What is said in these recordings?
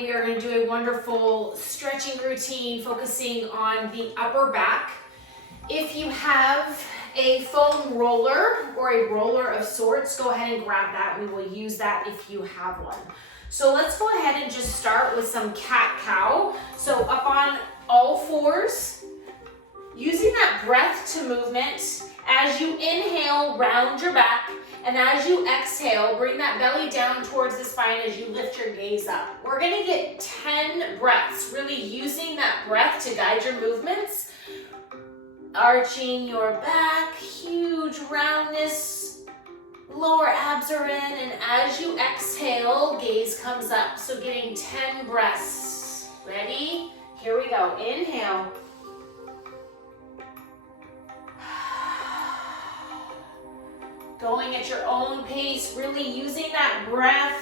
today we are going to do a wonderful stretching routine focusing on the upper back. If you have a foam roller or a roller of sorts, go ahead and grab that. We will use that if you have one. So let's go ahead and just start with some cat-cow. So up on all fours, using that breath to movement. As you inhale, round your back. And as you exhale, bring that belly down towards the spine as you lift your gaze up. We're gonna get 10 breaths, really using that breath to guide your movements. Arching your back, huge roundness, lower abs are in, and as you exhale, gaze comes up. So getting 10 breaths. Ready? Here we go. Inhale. Going at your own pace, really using that breath.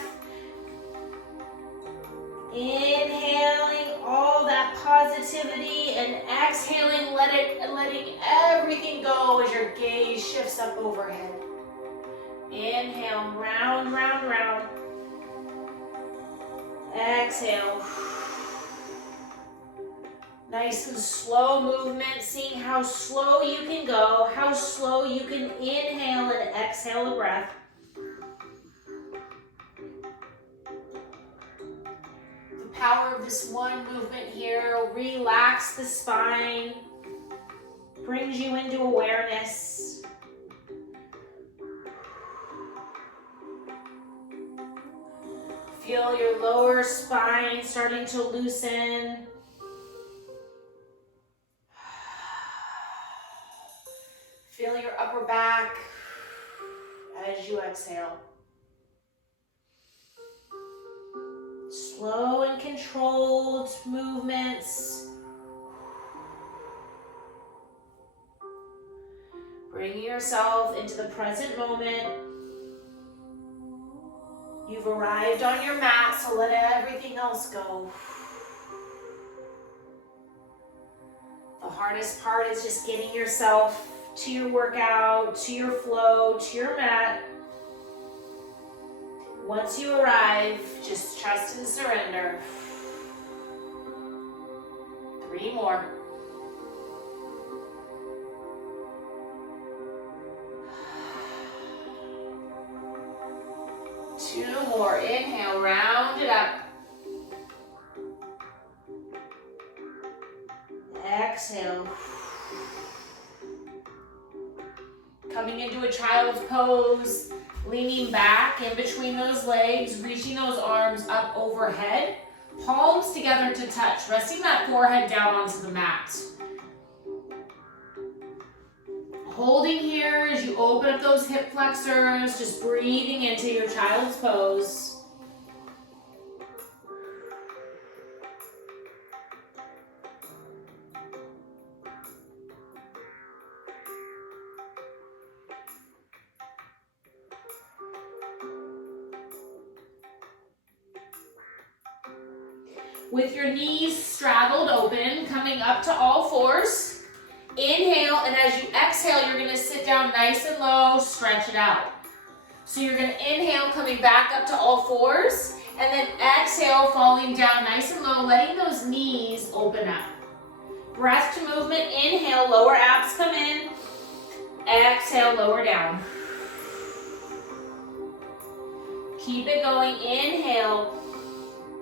Inhaling all that positivity and exhaling, letting everything go as your gaze shifts up overhead. Inhale, round, round, round. Exhale. Nice and slow movement, seeing how slow you can go, how slow you can inhale and exhale a breath. The power of this one movement here, relax the spine, brings you into awareness. Feel your lower spine starting to loosen. Feel your upper back as you exhale. Slow and controlled movements. Bringing yourself into the present moment. You've arrived on your mat, so let everything else go. The hardest part is just getting yourself to your workout, to your flow, to your mat. Once you arrive, just trust and surrender. 3 more. 2 more. Inhale, round it up. Exhale. Coming into a child's pose, leaning back in between those legs, reaching those arms up overhead, palms together to touch, resting that forehead down onto the mat. Holding here as you open up those hip flexors, just breathing into your child's pose. With your knees straddled open, coming up to all fours. Inhale, and as you exhale, you're gonna sit down nice and low, stretch it out. So you're gonna inhale, coming back up to all fours, and then exhale, falling down nice and low, letting those knees open up. Breath to movement, inhale, lower abs come in. Exhale, lower down. Keep it going, inhale.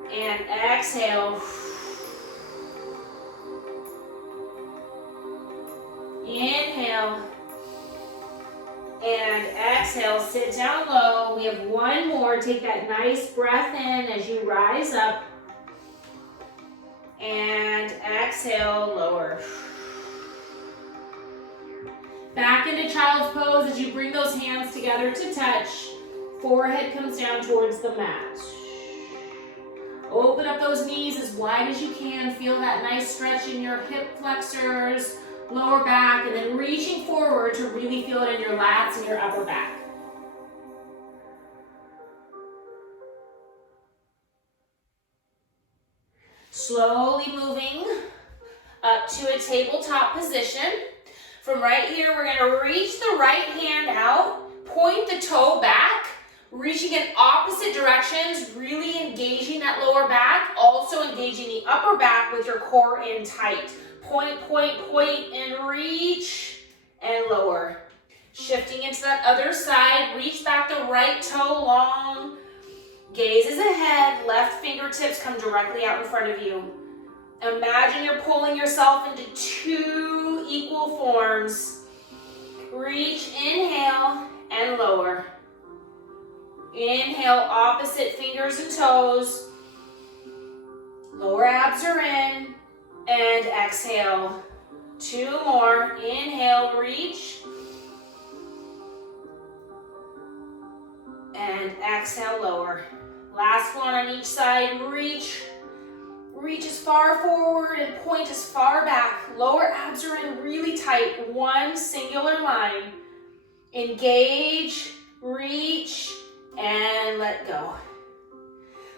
And exhale. Inhale. And exhale. Sit down low. We have 1 more. Take that nice breath in as you rise up. And exhale, lower. Back into child's pose as you bring those hands together to touch. Forehead comes down towards the mat. Open up those knees as wide as you can. Feel that nice stretch in your hip flexors, lower back, and then reaching forward to really feel it in your lats and your upper back. Slowly moving up to a tabletop position. From right here, we're going to reach the right hand out, point the toe back, reaching in opposite directions, really engaging that lower back all also engaging the upper back with your core in tight. Point, point, point, and reach, and lower. Shifting into that other side, reach back the right toe long. Gaze is ahead, left fingertips come directly out in front of you. Imagine you're pulling yourself into two equal forms. Reach, inhale, and lower. Inhale, opposite fingers and toes. Lower abs are in. And exhale. Two more. Inhale, reach. And exhale, lower. Last one on each side. Reach. Reach as far forward and point as far back. Lower abs are in really tight. One singular line. Engage, reach, and let go.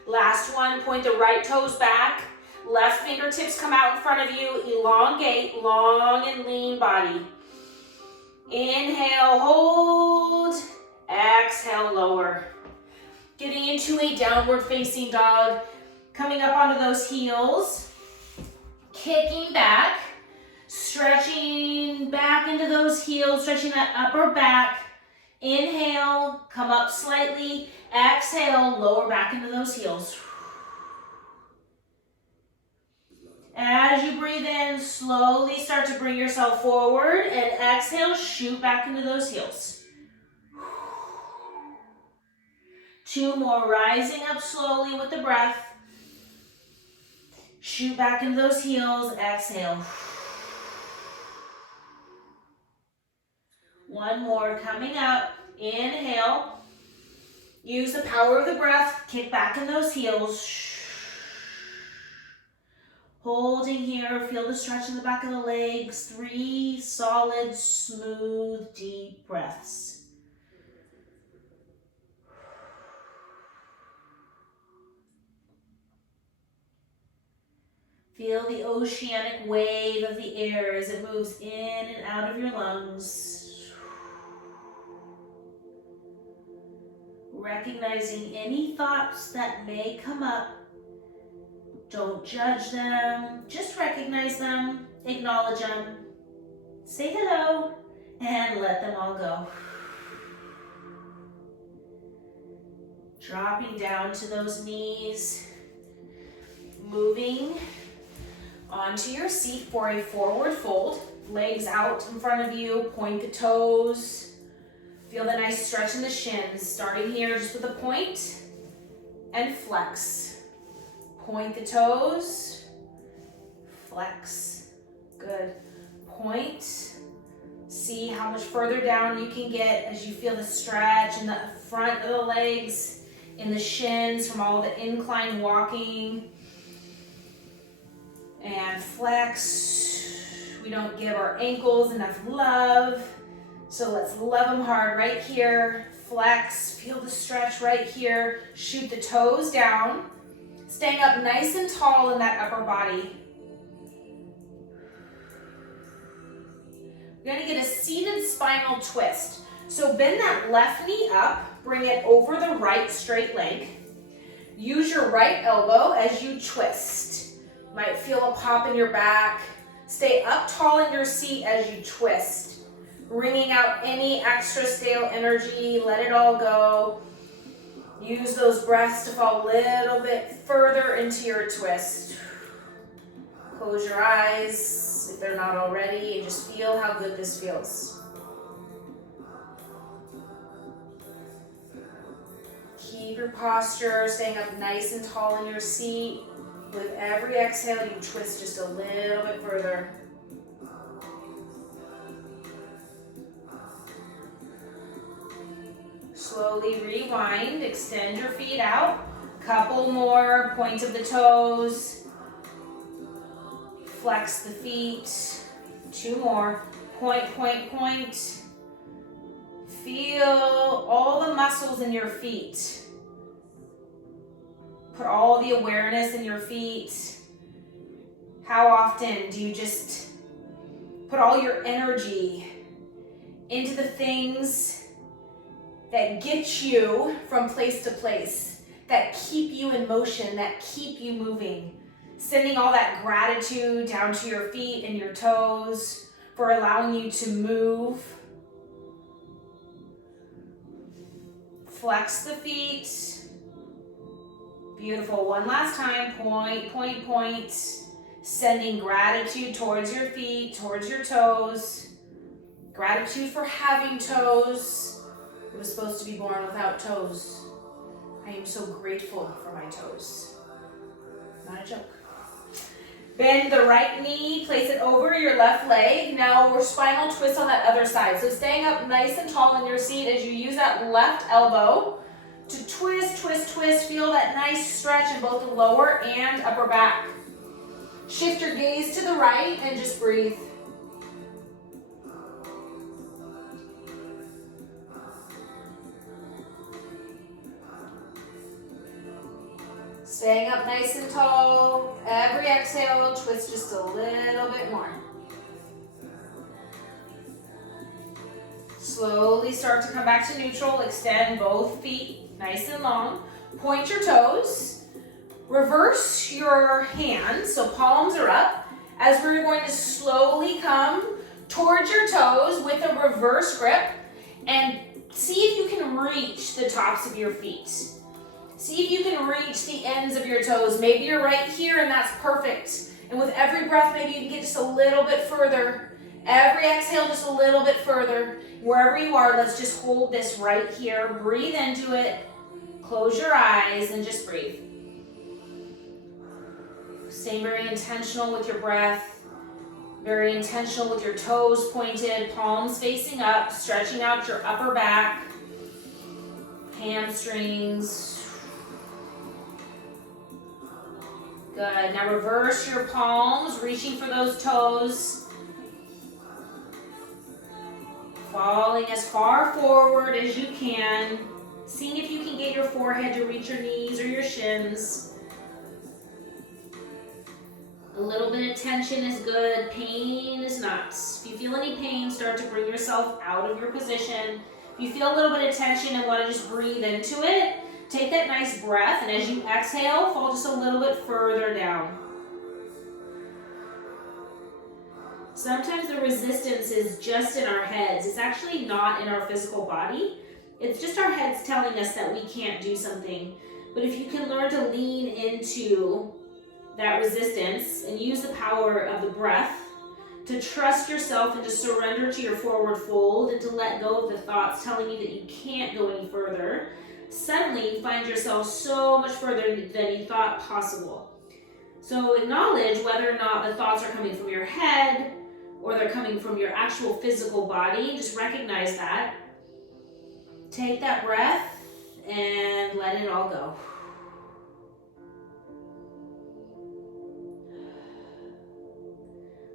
Last one, point the right toes back. Left fingertips come out in front of you. Elongate, long and lean body. Inhale, hold. Exhale, lower. Getting into a downward facing dog. Coming up onto those heels. Kicking back. Stretching back into those heels. Stretching that upper back. Inhale, come up slightly. Exhale, lower back into those heels. As you breathe in, slowly start to bring yourself forward, and exhale, shoot back into those heels. Two more, rising up slowly with the breath. Shoot back into those heels, exhale. One more, coming up, inhale. Use the power of the breath, kick back in those heels. Holding here, feel the stretch in the back of the legs. 3 solid, smooth, deep breaths. Feel the oceanic wave of the air as it moves in and out of your lungs. Recognizing any thoughts that may come up. Don't judge them, just recognize them, acknowledge them, say hello, and let them all go. Dropping down to those knees, moving onto your seat for a forward fold. Legs out in front of you, point the toes. Feel the nice stretch in the shins. Starting here just with a point and flex. Point the toes, flex, good. Point, see how much further down you can get as you feel the stretch in the front of the legs, in the shins from all the incline walking. And flex, we don't give our ankles enough love, so let's love them hard right here. Flex, feel the stretch right here, shoot the toes down. Staying up nice and tall in that upper body. We're going to get a seated spinal twist. So bend that left knee up, bring it over the right straight leg. Use your right elbow as you twist. Might feel a pop in your back. Stay up tall in your seat as you twist. Wringing out any extra stale energy, let it all go. Use those breaths to fall a little bit further into your twist. Close your eyes if they're not already and just feel how good this feels. Keep your posture, staying up nice and tall in your seat. With every exhale, you twist just a little bit further. Slowly rewind, extend your feet out. Couple more, point of the toes. Flex the feet. 2 more, point, point, point. Feel all the muscles in your feet. Put all the awareness in your feet. How often do you just put all your energy into the things that get you from place to place, that keep you in motion, that keep you moving? Sending all that gratitude down to your feet and your toes for allowing you to move. Flex the feet. Beautiful. One last time. Point, point, point. Sending gratitude towards your feet, towards your toes. Gratitude for having toes. I was supposed to be born without toes. I am so grateful for my toes. Not a joke. Bend the right knee, place it over your left leg. Now we're spinal twist on that other side. So staying up nice and tall in your seat as you use that left elbow to twist, twist, twist. Feel that nice stretch in both the lower and upper back. Shift your gaze to the right and just breathe. Staying up nice and tall. Every exhale, twist just a little bit more. Slowly start to come back to neutral. Extend both feet nice and long. Point your toes. Reverse your hands, so palms are up. As we're going to slowly come towards your toes with a reverse grip and see if you can reach the tops of your feet. See if you can reach the ends of your toes. Maybe you're right here and that's perfect. And with every breath, maybe you can get just a little bit further. Every exhale, just a little bit further. Wherever you are, let's just hold this right here. Breathe into it. Close your eyes and just breathe. Stay very intentional with your breath. Very intentional with your toes pointed, palms facing up, stretching out your upper back, hamstrings. Good. Now reverse your palms, reaching for those toes. Falling as far forward as you can. Seeing if you can get your forehead to reach your knees or your shins. A little bit of tension is good. Pain is not. If you feel any pain, start to bring yourself out of your position. If you feel a little bit of tension and want to just breathe into it, take that nice breath, and as you exhale, fall just a little bit further down. Sometimes the resistance is just in our heads. It's actually not in our physical body. It's just our heads telling us that we can't do something. But if you can learn to lean into that resistance and use the power of the breath to trust yourself and to surrender to your forward fold and to let go of the thoughts telling you that you can't go any further, suddenly you find yourself so much further than you thought possible. So acknowledge whether or not the thoughts are coming from your head or they're coming from your actual physical body. Just recognize that. Take that breath and let it all go.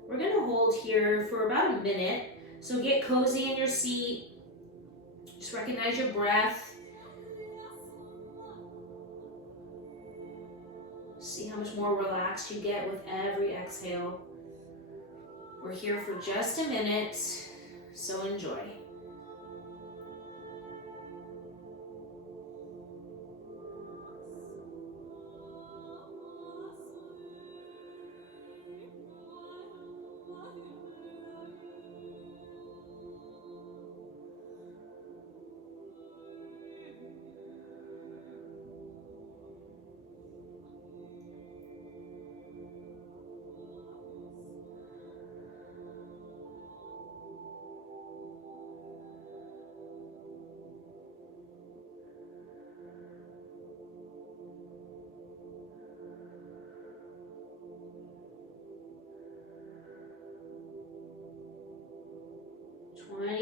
We're going to hold here for about a minute. So get cozy in your seat. Just recognize your breath. See how much more relaxed you get with every exhale. We're here for just a minute, so enjoy.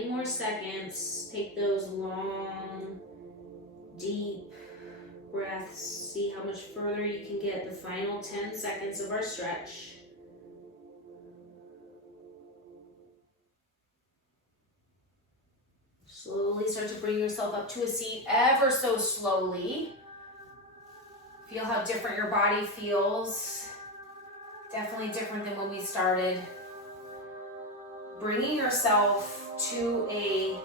More seconds. Take those long, deep breaths. See how much further you can get the final 10 seconds of our stretch. Slowly start to bring yourself up to a seat ever so slowly. Feel how different your body feels. Definitely different than when we started. Bringing yourself to a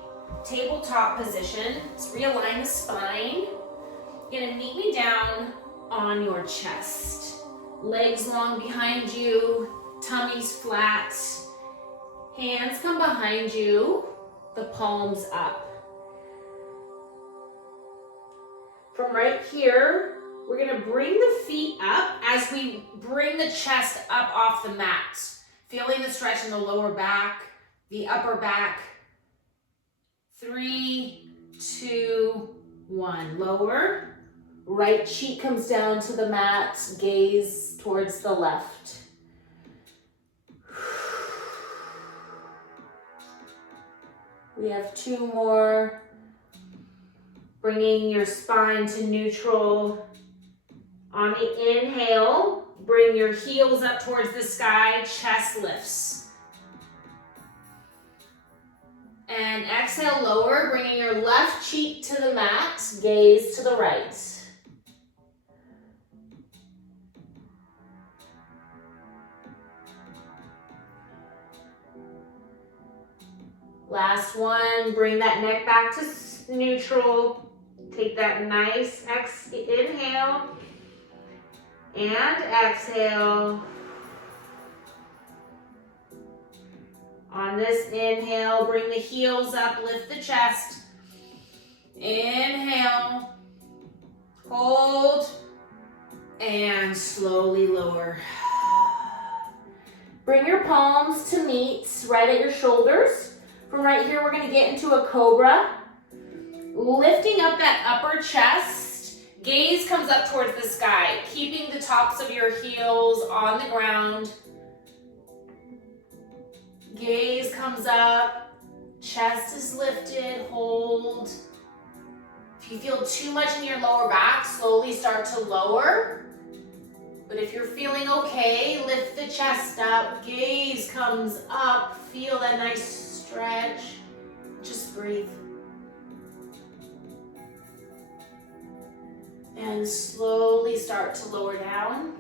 tabletop position. Let's realign the spine. You're gonna meet me down on your chest. Legs long behind you, tummy's flat. Hands come behind you, the palms up. From right here, we're gonna bring the feet up as we bring the chest up off the mat. Feeling the stretch in the lower back, the upper back. 3, 2, 1. Lower. Right cheek comes down to the mat, gaze towards the left. We have 2 more. Bringing your spine to neutral. On the inhale, bring your heels up towards the sky, chest lifts. And exhale, lower, bringing your left cheek to the mat, gaze to the right. Last one, bring that neck back to neutral. Take that nice inhale and exhale. On this inhale, bring the heels up, lift the chest. Inhale, hold, and slowly lower. Bring your palms to meet right at your shoulders. From right here, we're gonna get into a cobra. Lifting up that upper chest, gaze comes up towards the sky, keeping the tops of your heels on the ground. Gaze comes up, chest is lifted, hold. If you feel too much in your lower back, slowly start to lower. But if you're feeling okay, lift the chest up, gaze comes up, feel that nice stretch. Just breathe. And slowly start to lower down.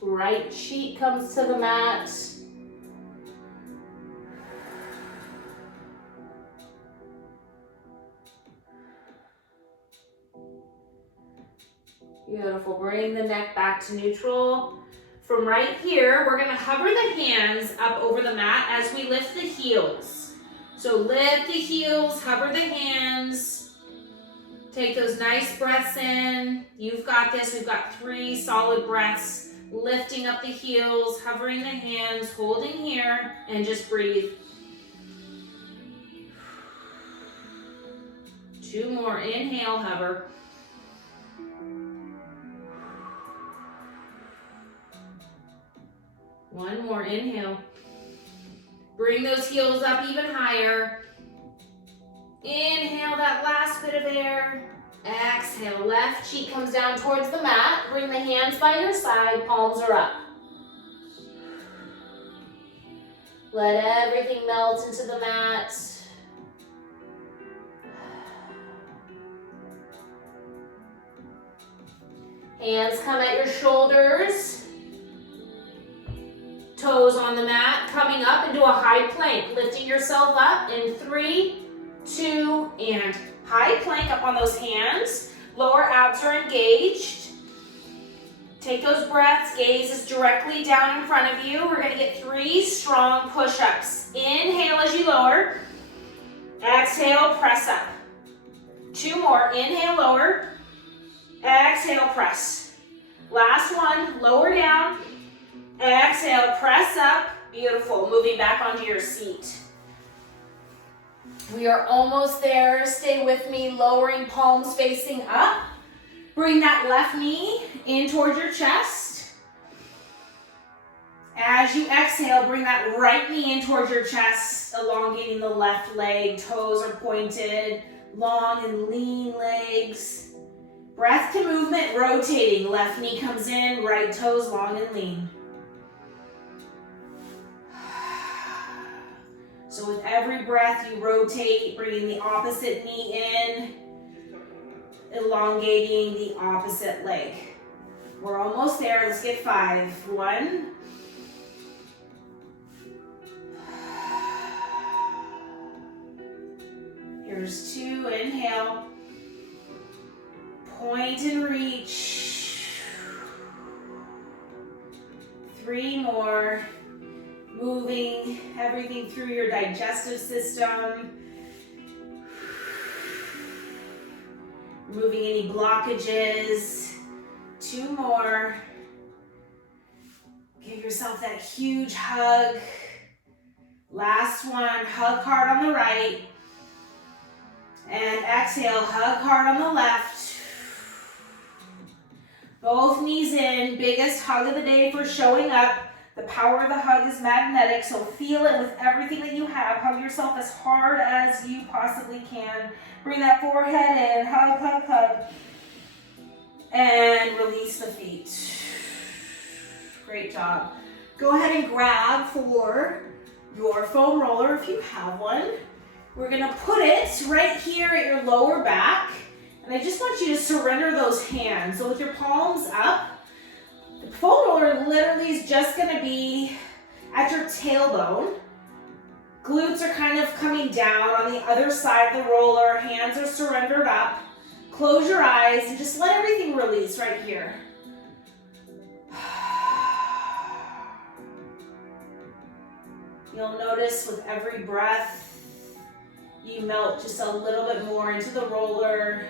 Right cheek comes to the mat. Beautiful. Bring the neck back to neutral. From right here, we're gonna hover the hands up over the mat as we lift the heels. So lift the heels, hover the hands. Take those nice breaths in. You've got this. We've got 3 solid breaths. Lifting up the heels, hovering the hands, holding here, and just breathe. 2 more. Inhale, hover. One more. Inhale. Bring those heels up even higher. Inhale that last bit of air. Exhale, left cheek comes down towards the mat. Bring the hands by your side, palms are up. Let everything melt into the mat. Hands come at your shoulders. Toes on the mat, coming up into a high plank. Lifting yourself up in 3, 2, and high plank up on those hands. Lower abs are engaged. Take those breaths. Gaze is directly down in front of you. We're going to get 3 strong push-ups. Inhale as you lower. Exhale, press up. 2 more. Inhale, lower. Exhale, press. Last one. Lower down. Exhale, press up. Beautiful. Moving back onto your seat. We are almost there. Stay with me. Lowering palms facing up. Bring that left knee in towards your chest. As you exhale, bring that right knee in towards your chest, elongating the left leg. Toes are pointed. Long and lean legs. Breath to movement, rotating. Left knee comes in, right toes long and lean. So with every breath you rotate, bringing the opposite knee in, elongating the opposite leg. We're almost there. Let's get 5. 1. Here's 2. Inhale. Point and reach. 3 more. Moving everything through your digestive system. Removing any blockages. 2 more. Give yourself that huge hug. Last one, hug hard on the right. And exhale, hug hard on the left. Both knees in, biggest hug of the day for showing up. The power of the hug is magnetic, so feel it with everything that you have. Hug yourself as hard as you possibly can. Bring that forehead in, hug, hug, hug. And release the feet. Great job. Go ahead and grab for your foam roller if you have one. We're gonna put it right here at your lower back. And I just want you to surrender those hands. So with your palms up, the foam roller literally is just gonna be at your tailbone. Glutes are kind of coming down on the other side of the roller. Hands are surrendered up. Close your eyes and just let everything release right here. You'll notice with every breath, you melt just a little bit more into the roller.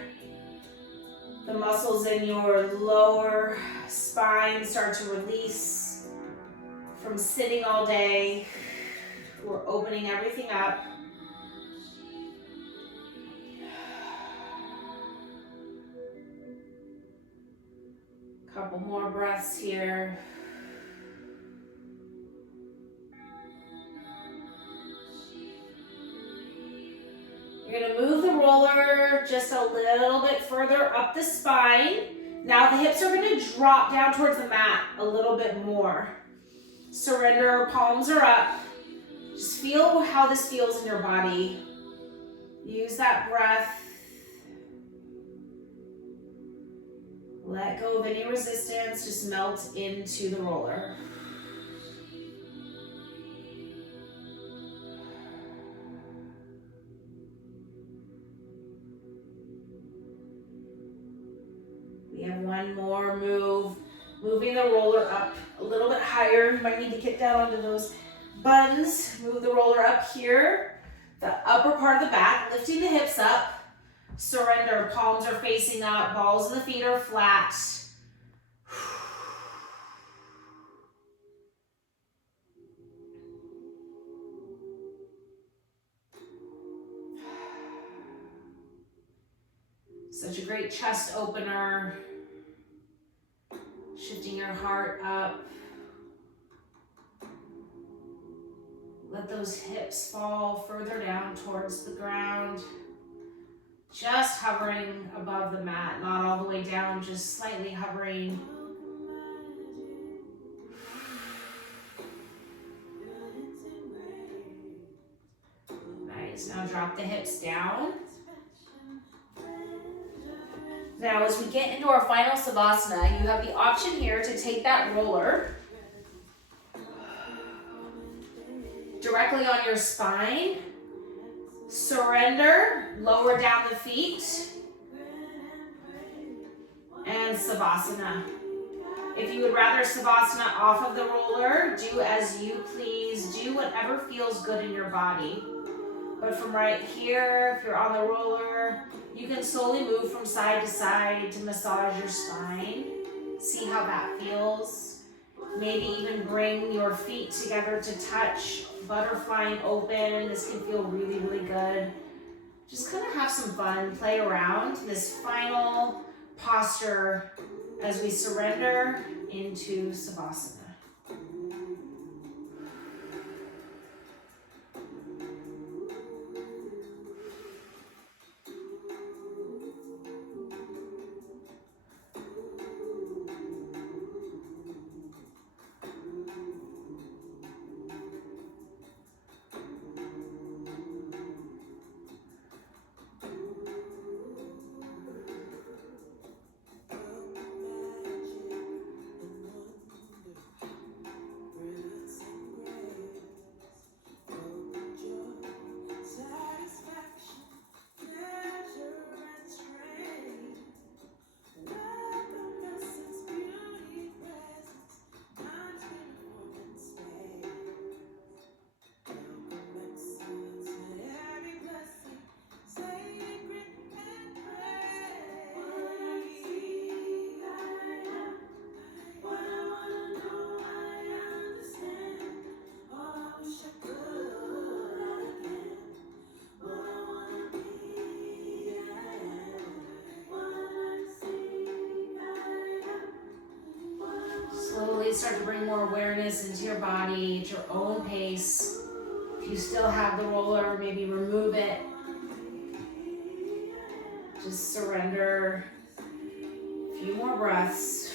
The muscles in your lower spine start to release from sitting all day. We're opening everything up. Couple more breaths here. You're gonna move the roller just a little bit further up the spine. Now the hips are gonna drop down towards the mat a little bit more. Surrender, palms are up. Just feel how this feels in your body. Use that breath. Let go of any resistance, just melt into the roller. We have one more move. Moving the roller up a little bit higher. You might need to get down onto those buns. Move the roller up here. The upper part of the back, lifting the hips up. Surrender, palms are facing up, balls of the feet are flat. Such a great chest opener. Shifting your heart up. Let those hips fall further down towards the ground. Just hovering above the mat, not all the way down, just slightly hovering. Nice, now drop the hips down. Now as we get into our final Savasana, you have the option here to take that roller directly on your spine. Surrender, lower down the feet, and Savasana. If you would rather Savasana off of the roller, do as you please. Do whatever feels good in your body. But from right here, if you're on the roller, you can slowly move from side to side to massage your spine. See how that feels. Maybe even bring your feet together to touch, butterflying open. This can feel really, really good. Just kind of have some fun, play around this final posture as we surrender into Savasana. slowly start to bring more awareness into your body at your own pace. If you still have the roller, maybe remove it. Just surrender. A few more breaths.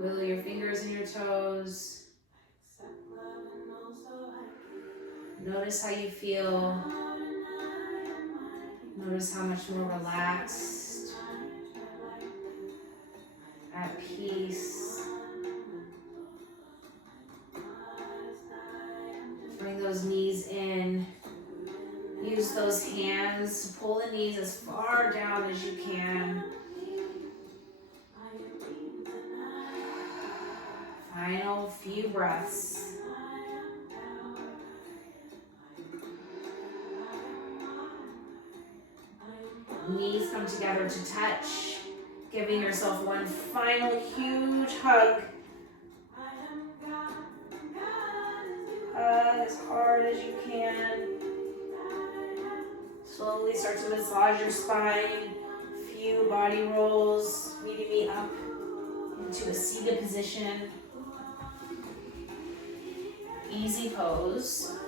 Wiggle your fingers and your toes. Notice how you feel. Notice how much more relaxed, at peace. Bring those knees in. Use those hands to pull the knees as far down as you can. Final few breaths. Knees come together to touch, giving yourself one final huge hug. Hug as hard as you can. Slowly start to massage your spine. Few body rolls, meeting me up into a seated position. Easy pose.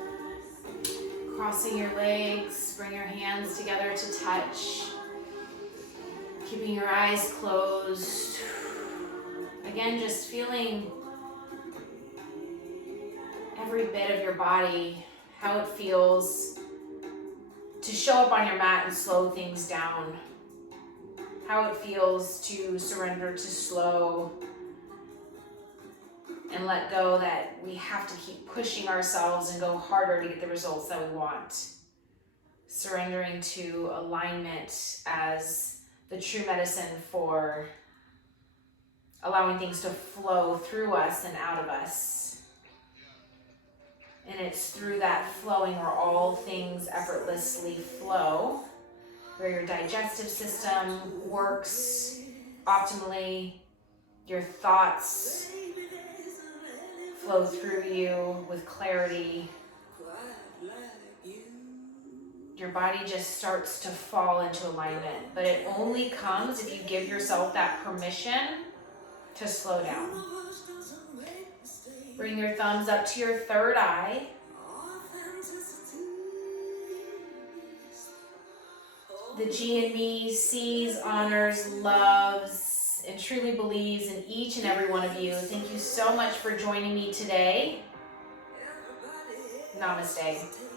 Crossing your legs, bring your hands together to touch. Keeping your eyes closed. Again, just feeling every bit of your body, how it feels to show up on your mat and slow things down. How it feels to surrender, to slow, and let go that we have to keep pushing ourselves and go harder to get the results that we want. Surrendering to alignment as the true medicine for allowing things to flow through us and out of us. And it's through that flowing where all things effortlessly flow, where your digestive system works optimally, your thoughts flow through you with clarity. Your body just starts to fall into alignment, but it only comes if you give yourself that permission to slow down. Bring your thumbs up to your third eye. The G in me sees, honors, loves, and truly believes in each and every one of you. Thank you so much for joining me today. Namaste.